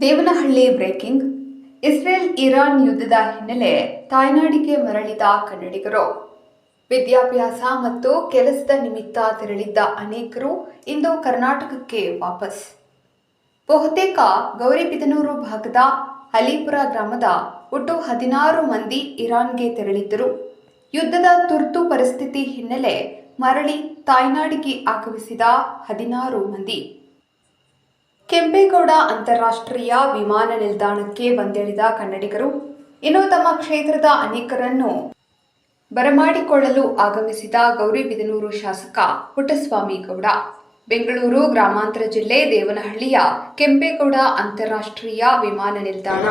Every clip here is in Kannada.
ದೇವನಹಳ್ಳಿ ಬ್ರೇಕಿಂಗ್. ಇಸ್ರೇಲ್ ಇರಾನ್ ಯುದ್ಧದ ಹಿನ್ನೆಲೆ ತಾಯ್ನಾಡಿಗೆ ಮರಳಿದ ಕನ್ನಡಿಗರು. ವಿದ್ಯಾಭ್ಯಾಸ ಮತ್ತು ಕೆಲಸದ ನಿಮಿತ್ತ ತೆರಳಿದ್ದ ಅನೇಕರು ಇಂದು ಕರ್ನಾಟಕಕ್ಕೆ ವಾಪಸ್. ಬಹುತೇಕ ಗೌರಿಬಿದನೂರು ಭಾಗದ ಅಲಿಪುರ ಗ್ರಾಮದ ಒಟ್ಟು ಹದಿನಾರು ಮಂದಿ ಇರಾನ್ಗೆ ತೆರಳಿದ್ದರು. ಯುದ್ಧದ ತುರ್ತು ಪರಿಸ್ಥಿತಿ ಹಿನ್ನೆಲೆ ಮರಳಿ ತಾಯ್ನಾಡಿಗೆ ಆಗಮಿಸಿದ ಹದಿನಾರು ಮಂದಿ. ಕೆಂಪೇಗೌಡ ಅಂತಾರಾಷ್ಟ್ರೀಯ ವಿಮಾನ ನಿಲ್ದಾಣಕ್ಕೆ ಬಂದಿಳಿದ ಕನ್ನಡಿಗರು ಇನ್ನು ತಮ್ಮ ಕ್ಷೇತ್ರದ ಅನೇಕರನ್ನು ಬರಮಾಡಿಕೊಳ್ಳಲು ಆಗಮಿಸಿದ ಗೌರಿಬಿದನೂರು ಶಾಸಕ ಪುಟ್ಟಸ್ವಾಮಿ ಗೌಡ. ಬೆಂಗಳೂರು ಗ್ರಾಮಾಂತರ ಜಿಲ್ಲೆ ದೇವನಹಳ್ಳಿಯ ಕೆಂಪೇಗೌಡ ಅಂತಾರಾಷ್ಟ್ರೀಯ ವಿಮಾನ ನಿಲ್ದಾಣ.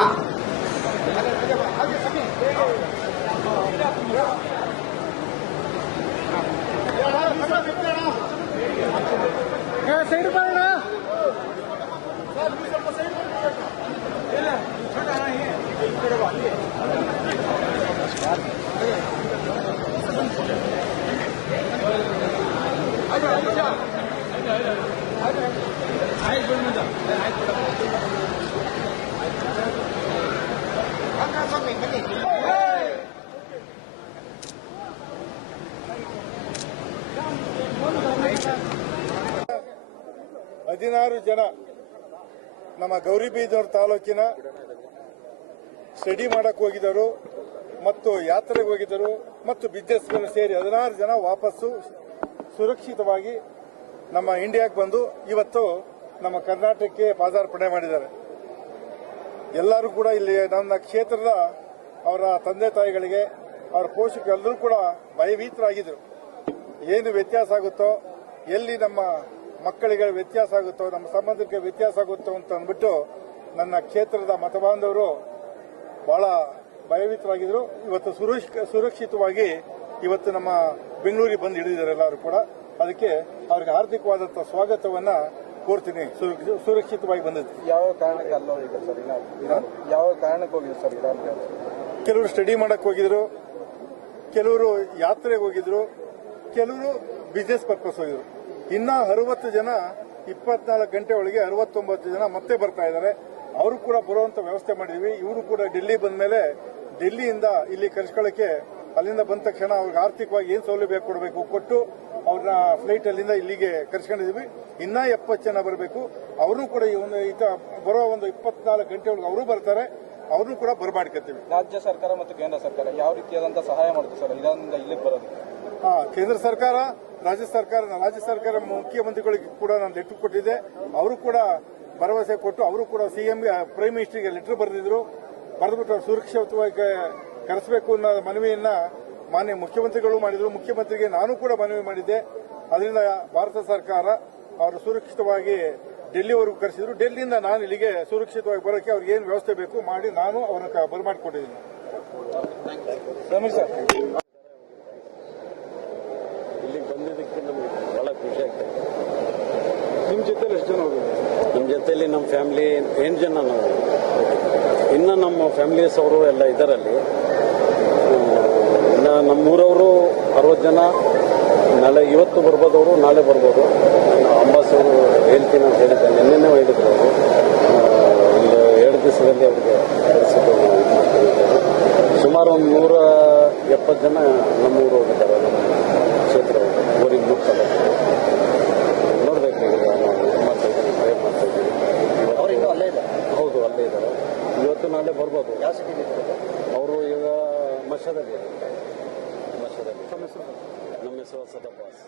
ಹದಿನಾರು ಜನ ನಮ್ಮ ಗೌರಿಬೀದರ್ ತಾಲೂಕಿನ ಸ್ಟಡಿ ಮಾಡಕ್ ಹೋಗಿದ್ದರು ಮತ್ತು ಯಾತ್ರೆಗೆ ಹೋಗಿದ್ದರು ಮತ್ತು ಬಿಸ್ನೆಸ್ ಸೇರಿ ಹದಿನಾರು ಜನ ವಾಪಸ್ಸು ಸುರಕ್ಷಿತವಾಗಿ ನಮ್ಮ ಇಂಡಿಯಾಕ್ಕೆ ಬಂದು ಇವತ್ತು ನಮ್ಮ ಕರ್ನಾಟಕಕ್ಕೆ ಪಾದಾರ್ಪಣೆ ಮಾಡಿದ್ದಾರೆ. ಎಲ್ಲರೂ ಕೂಡ ಇಲ್ಲಿ ನನ್ನ ಕ್ಷೇತ್ರದ ಅವರ ತಂದೆ ತಾಯಿಗಳಿಗೆ, ಅವರ ಪೋಷಕರೆಲ್ಲರೂ ಕೂಡ ಭಯಭೀತರಾಗಿದ್ದರು ಏನು ವ್ಯತ್ಯಾಸ ಆಗುತ್ತೋ, ಎಲ್ಲಿ ನಮ್ಮ ಮಕ್ಕಳಿಗೆ ವ್ಯತ್ಯಾಸ ಆಗುತ್ತೋ, ನಮ್ಮ ಸಂಬಂಧಕ್ಕೆ ವ್ಯತ್ಯಾಸ ಆಗುತ್ತೋ ಅಂತ ಅಂದ್ಬಿಟ್ಟು ನನ್ನ ಕ್ಷೇತ್ರದ ಮತಬಾಂಧವರು ಬಹಳ ಭಯಭೀತರಾಗಿದ್ದರು ಇವತ್ತು ಸುರಕ್ಷ- ಸುರಕ್ಷಿತವಾಗಿ ಇವತ್ತು ನಮ್ಮ ಬೆಂಗಳೂರಿಗೆ ಬಂದು ಹಿಡಿದಿದ್ದಾರೆ ಎಲ್ಲರೂ ಕೂಡ. ಅದಕ್ಕೆ ಅವ್ರಿಗೆ ಹಾರ್ದಿಕವಾದಂಥ ಸ್ವಾಗತವನ್ನ ಕೋರ್ತೀನಿ. ಸುರಕ್ಷಿತವಾಗಿ ಬಂದಿದ್ದು. ಯಾವ ಕಾರಣಕ್ಕೆ ಅಲ್ಲ ಸರ್? ಇರಾನ್ ಯಾವ ಕಾರಣಕ್ಕೆ ಹೋಗಿದೆ ಸರ್ ಕೆಲವರು ಸ್ಟಡಿ ಮಾಡಕ್ ಹೋಗಿದ್ರು. ಕೆಲವರು ಯಾತ್ರೆಗೆ ಹೋಗಿದ್ರು. ಕೆಲವರು ಬಿಸ್ನೆಸ್ ಪರ್ಪಸ್ ಹೋಗಿದ್ರು. ಇನ್ನ ಅರವತ್ತು ಜನ ಇಪ್ಪತ್ನಾಲ್ಕು ಗಂಟೆ ಒಳಗೆ ಅರವತ್ತೊಂಬತ್ತು ಜನ ಮತ್ತೆ ಬರ್ತಾ ಇದ್ದಾರೆ. ಅವರು ಕೂಡ ಬರುವಂತ ವ್ಯವಸ್ಥೆ ಮಾಡಿದ್ವಿ. ಇವರು ಕೂಡ ಡೆಲ್ಲಿ ಬಂದ ಮೇಲೆ ಡೆಲ್ಲಿಯಿಂದ ಇಲ್ಲಿ ಕರ್ಸ್ಕೊಳ್ಳೋಕೆ ಅಲ್ಲಿಂದ ಬಂದ ತಕ್ಷಣ ಅವ್ರಿಗೆ ಆರ್ಥಿಕವಾಗಿ ಏನು ಸೌಲಭ್ಯ ಕೊಡಬೇಕು ಕೊಟ್ಟು ಅವ್ರನ್ನ ಫ್ಲೈಟ್ ಅಲ್ಲಿಂದ ಇಲ್ಲಿಗೆ ಕರ್ಸ್ಕೊಂಡಿದೀವಿ. ಇನ್ನ ಎಪ್ಪತ್ತು ಜನ ಬರಬೇಕು. ಅವರು ಕೂಡ ಈ ಒಂದು ಈತ ಬರೋ ಒಂದು ಇಪ್ಪತ್ನಾಲ್ಕು ಗಂಟೆ ಒಳಗೆ ಅವರು ಬರ್ತಾರೆ. ಅವ್ರನ್ನೂ ಕೂಡ ಬರಮಾಡ್ಕೊತೀವಿ ರಾಜ್ಯ ಸರ್ಕಾರ ಮತ್ತು ಕೇಂದ್ರ ಸರ್ಕಾರ ಯಾವ ರೀತಿಯಾದಂತಹ ಸಹಾಯ ಮಾಡುತ್ತೆ ಸರ್ ಇದರಿಂದ ಇಲ್ಲಿಗೆ ಬರೋದು? ಹಾ ಕೇಂದ್ರ ಸರ್ಕಾರ ರಾಜ್ಯ ಸರ್ಕಾರ ರಾಜ್ಯ ಸರ್ಕಾರ ಮುಖ್ಯಮಂತ್ರಿಗಳಿಗೆ ಕೂಡ ನಾನು ಲೆಟರ್ ಕೊಟ್ಟಿದ್ದೆ. ಅವರು ಕೂಡ ಭರವಸೆ ಕೊಟ್ಟು ಅವರು ಕೂಡ ಸಿಎಂಗೆ ಪ್ರೈಮ್ ಮಿನಿಸ್ಟರ್ಗೆ ಲೆಟರ್ ಬರೆದಿದ್ರು. ಬರೆದ್ಬಿಟ್ಟು ಅವ್ರು ಸುರಕ್ಷಿತವಾಗಿ ಕರೆಸಬೇಕು ಅನ್ನೋ ಮನವಿಯನ್ನ ಮಾನ್ಯ ಮುಖ್ಯಮಂತ್ರಿಗಳು ಮಾಡಿದ್ರು. ಮುಖ್ಯಮಂತ್ರಿಗೆ ನಾನು ಕೂಡ ಮನವಿ ಮಾಡಿದ್ದೆ. ಅದರಿಂದ ಭಾರತ ಸರ್ಕಾರ ಅವರು ಸುರಕ್ಷಿತವಾಗಿ ಡೆಲ್ಲಿವರೆಗೂ ಕರೆಸಿದ್ರು. ಡೆಲ್ಲಿಯಿಂದ ನಾನು ಇಲ್ಲಿಗೆ ಸುರಕ್ಷಿತವಾಗಿ ಬರೋಕ್ಕೆ ಅವ್ರಿಗೆ ಏನು ವ್ಯವಸ್ಥೆ ಬೇಕು ಮಾಡಿ ನಾನು ಅವ್ರನ್ನ ಬರಮಾಡಿಕೊಟ್ಟಿದ್ದೀನಿ ಸರ್. ಇಲ್ಲಿಗೆ ಬಂದಿದ್ದಕ್ಕೆ ನಮಗೆ ಖುಷಿ ಆಗ್ತದೆ. ನಿಮ್ಮ ಜೊತೆ ಎಷ್ಟು ಜನ ನಿಮ್ಮ ನಮ್ಮ ಜೊತೆಲಿ ನಮ್ಮ ಫ್ಯಾಮಿಲಿ ಎಂಟು ಜನ ನಾವು ಇನ್ನು ನಮ್ಮ ಫ್ಯಾಮಿಲೀಸ್ ಅವರು ಎಲ್ಲ ಇದರಲ್ಲಿ. ನಮ್ಮೂರವರು ಅರವತ್ತು ಜನ ನಾಳೆ ಇವತ್ತು ಬರ್ಬೋದವರು ಅವರು ನಾಳೆ ಬರ್ಬೋದು. ನಾನು ಅವರು ಹೇಳ್ತೀನಿ ಅಂತ ಹೇಳಿದ್ದೆ. ನಿನ್ನೆನೇ ಹೇಳಿದ್ರು ಅವರು. ಒಂದು ಎರಡು ದಿವಸದಲ್ಲಿ ಅವರಿಗೆ ಪರಿಸ್ಥಿತಿ ಸುಮಾರು ಒಂದು ನೂರ ಎಪ್ಪತ್ತು ಜನ ನಮ್ಮೂರು ಹೋಗಿದ್ದಾರೆ. ನಮ್ಮ ಕ್ಷೇತ್ರ ಊರಿಗೆ ಮುಟ್ತಾರೆ ನೋಡಬೇಕು ಈಗ ಇದು ಮಾಡ್ತಾ ಮಾಡ್ತಾ ಅಲ್ಲೇ ಇದ್ದಾರೆ? ಹೌದು ಅಲ್ಲೇ ಇದ್ದಾರೆ. ಇವತ್ತು ನಾಳೆ ಬರ್ಬೋದು. ಅವರು ಈಗ ಮಶದಲ್ಲಿ ಮಶದಲ್ಲಿ ನಮ್ಮ ಹೆಸರು ಸದಪ್ಪಾಸ್